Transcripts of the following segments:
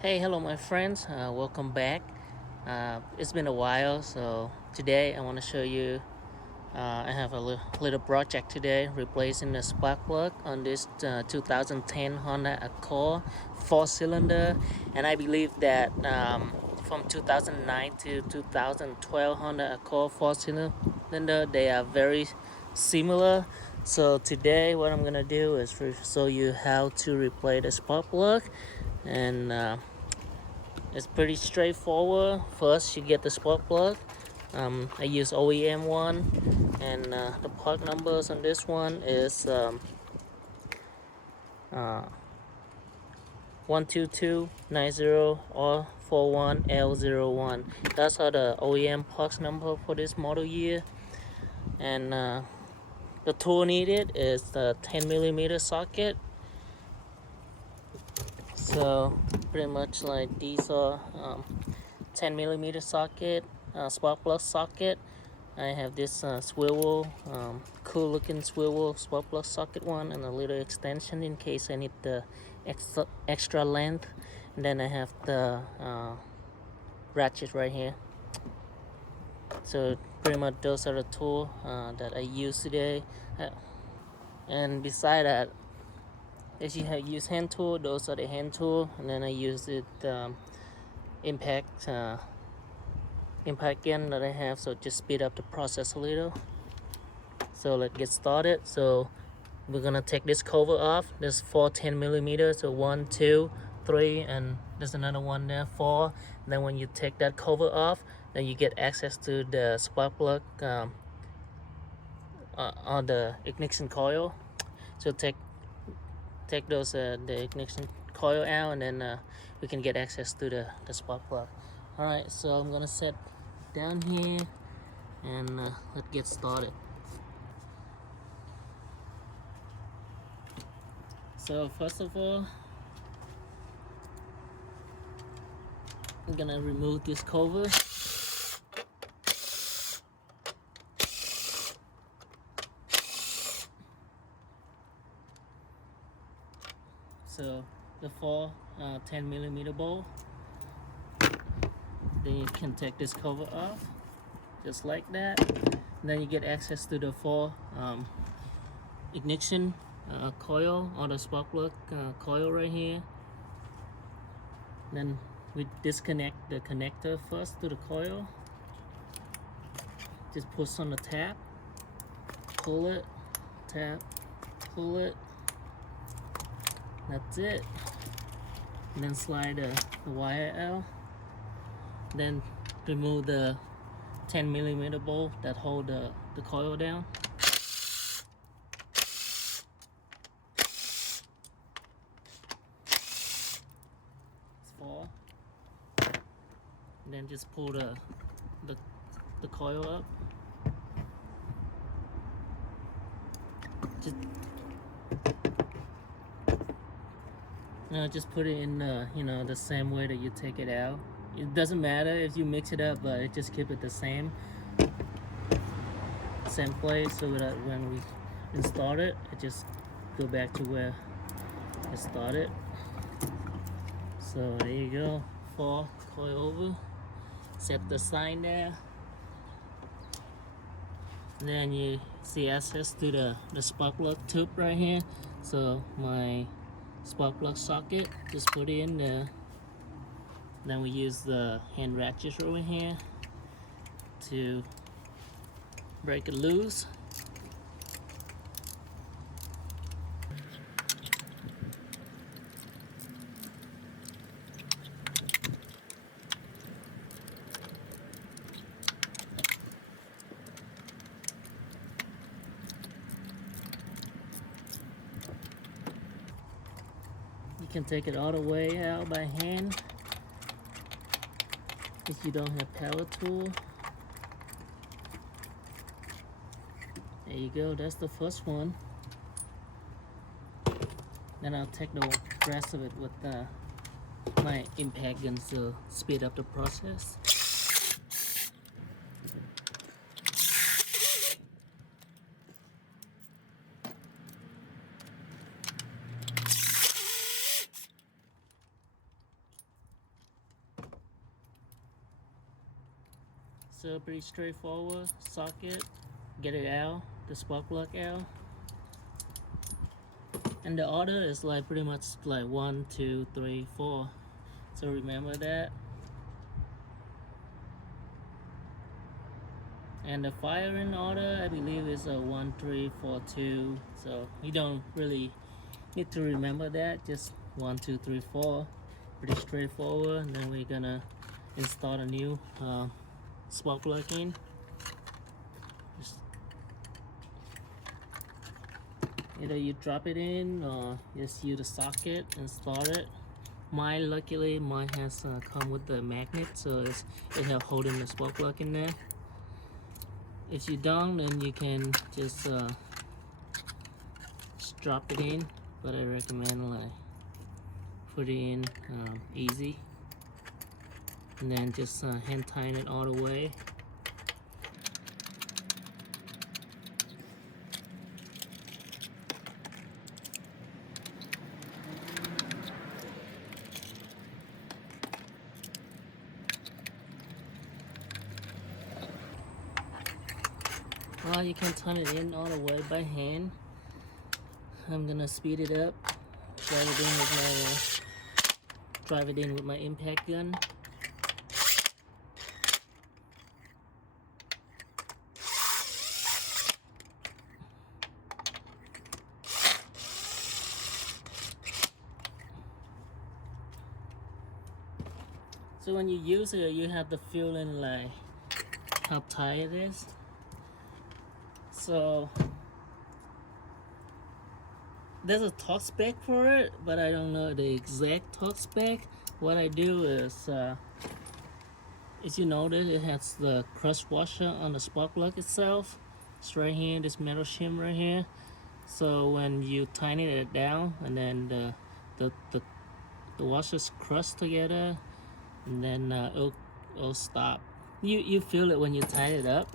Hey, hello, my friends. Welcome back. It's been a while, so today I want to show you. I have a little project today, replacing the spark plug on this 2010 Honda Accord 4-cylinder, and I believe that from 2009 to 2012 Honda Accord 4-cylinder they are very similar. So today, what I'm gonna do is show you how to replace the spark plug, and it's pretty straightforward. First, you get the spark plug. I use OEM one, and the part numbers on this one is uh, 12290 or 41L01. That's how the OEM parts number for this model year. And the tool needed is the 10mm socket. So pretty much like these are 10mm socket, spark plug socket. I have this swivel, cool looking swivel spark plug socket one, and a little extension in case I need the extra length. And then I have the ratchet right here. So pretty much those are the tools that I use today. And beside that, if you have use hand tool, those are the hand tool. And then I use it impact gun that I have, so just speed up the process a little. So let's get started. So we're gonna take this cover off. There's 4 10mm, so 1, 2, 3, and there's another one there, 4. And then when you take that cover off, then you get access to the spark plug on the ignition coil. So take those the ignition coil out, and then we can get access to the spark plug. All right, so I'm gonna set down here, and let's get started. So first of all, I'm gonna remove this cover. So the 4 10mm bowl. Then you can take this cover off, just like that. And then you get access to the 4 ignition coil, or the spark plug coil right here. Then we disconnect the connector first to the coil. Just push on the tab, pull it, tap, pull it. That's it. And then slide the wire out. Then remove the 10mm bolt that hold the coil down. It's 4. And then just pull the coil up. Just put it in the same way that you take it out. It doesn't matter if you mix it up, but just keep it the same place, so that when we install it, just go back to where it started. So there you go. 4 coil over. Set the sign there. And then you see access to the spark plug tube right here. So my spark plug socket, just put it in there. Then we use the hand ratchet over here to break it loose. You can take it all the way out by hand if you don't have power tool. There you go, that's the first one. Then I'll take the rest of it with my impact gun to speed up the process. So pretty straightforward. Socket, get it out, the spark plug out, and the order is like pretty much like 1, 2, 3, 4. So remember that. And the firing order, I believe, is a 1, 3, 4, 2. So you don't really need to remember that. Just 1, 2, 3, 4. Pretty straightforward. And then we're gonna install a new spark plug in. Just either you drop it in or just use the socket and start it. Luckily, mine has come with the magnet, so it helps holding the spark plug in there. If you don't, then you can just drop it in, but I recommend like put it in easy, and then just hand tighten it all the way. Well, you can turn it in all the way by hand. I'm gonna speed it up. Drive it in with my impact gun. So when you use it, you have the feeling like how tight it is. So there's a torque spec for it, but I don't know the exact torque spec. What I do is, as you notice, it has the crush washer on the spark plug itself. It's right here, this metal shim right here. So when you tighten it down, and then the washers crush together, and then it'll stop. You feel it when you tighten it up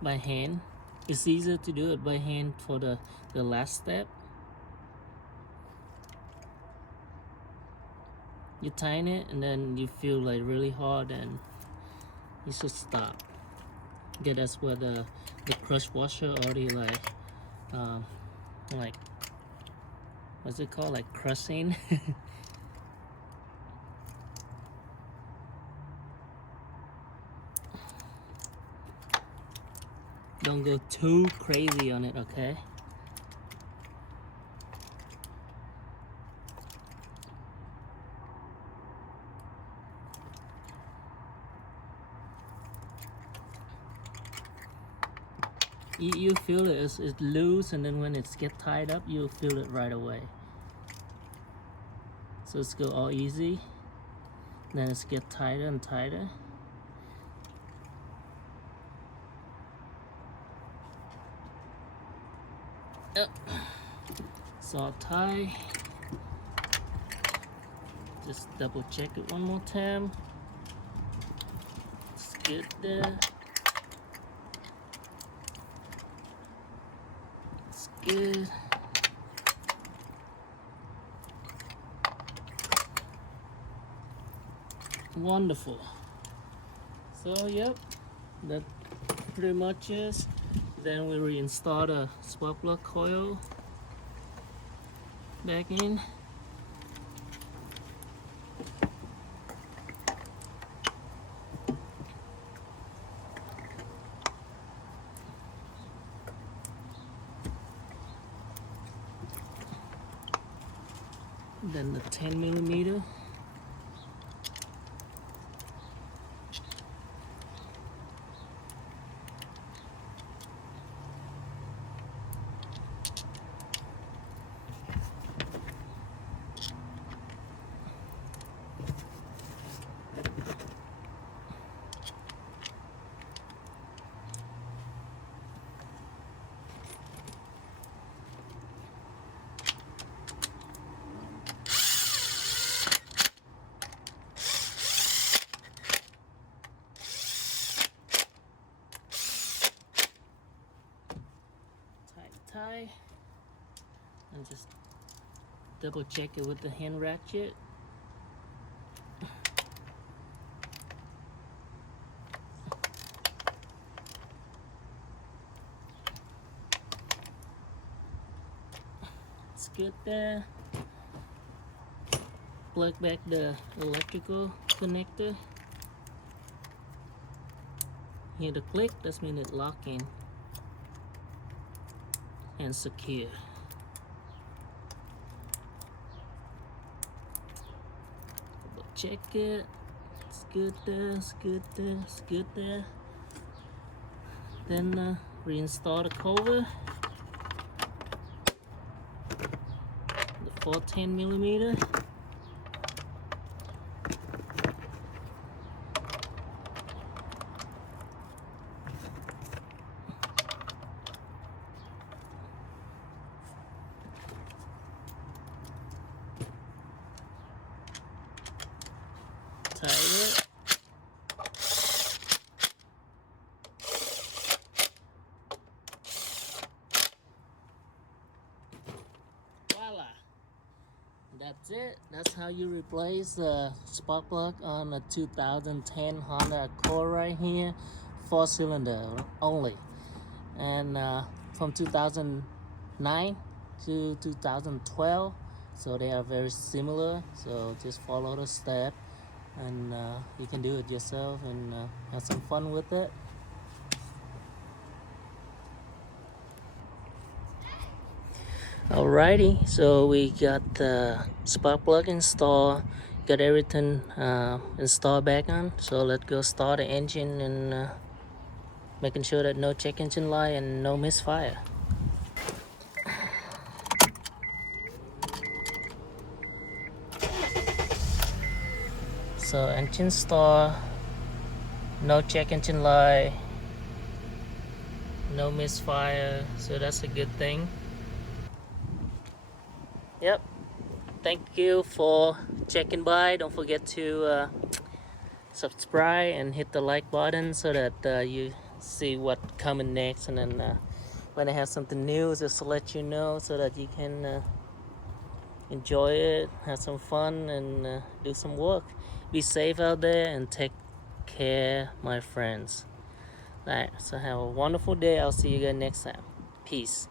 by hand. It's easier to do it by hand for the last step. You tighten it, and then you feel like really hard, and you should stop. Yeah, that's where the crush washer already like what's it called, like crushing. Don't go too crazy on it, okay? You feel it, it's loose, and then when it's get tied up, you'll feel it right away. So it's go all easy, then it's get tighter and tighter. It's all tight. Just double check it one more time. It's good there. It's good. Wonderful. So yep, that pretty much is. Then we reinstall the spark plug coil back in. Then the 10mm. Tie, and just double check it with the hand ratchet. It's good there. Plug back the electrical connector. Hear the click, that means it's locking and secure. Double check it. It's good there, it's good there, it's good there. Then reinstall the cover. The 410mm. Tighten it. Voila! That's it. That's how you replace the spark plug on a 2010 Honda Accord right here. 4-cylinder only. And from 2009 to 2012, so they are very similar. So just follow the step, and you can do it yourself and have some fun with it. Alrighty, so we got the spark plug installed, got everything installed back on. So let's go start the engine and making sure that no check engine light and no misfire. So engine start, no check engine light, no misfire, so that's a good thing. Yep, thank you for checking by. Don't forget to subscribe and hit the like button so that you see what coming next, and then when I have something new, just to let you know so that you can enjoy it, have some fun, and do some work. Be safe out there and take care, my friends. Alright, so have a wonderful day. I'll see you guys next time. Peace.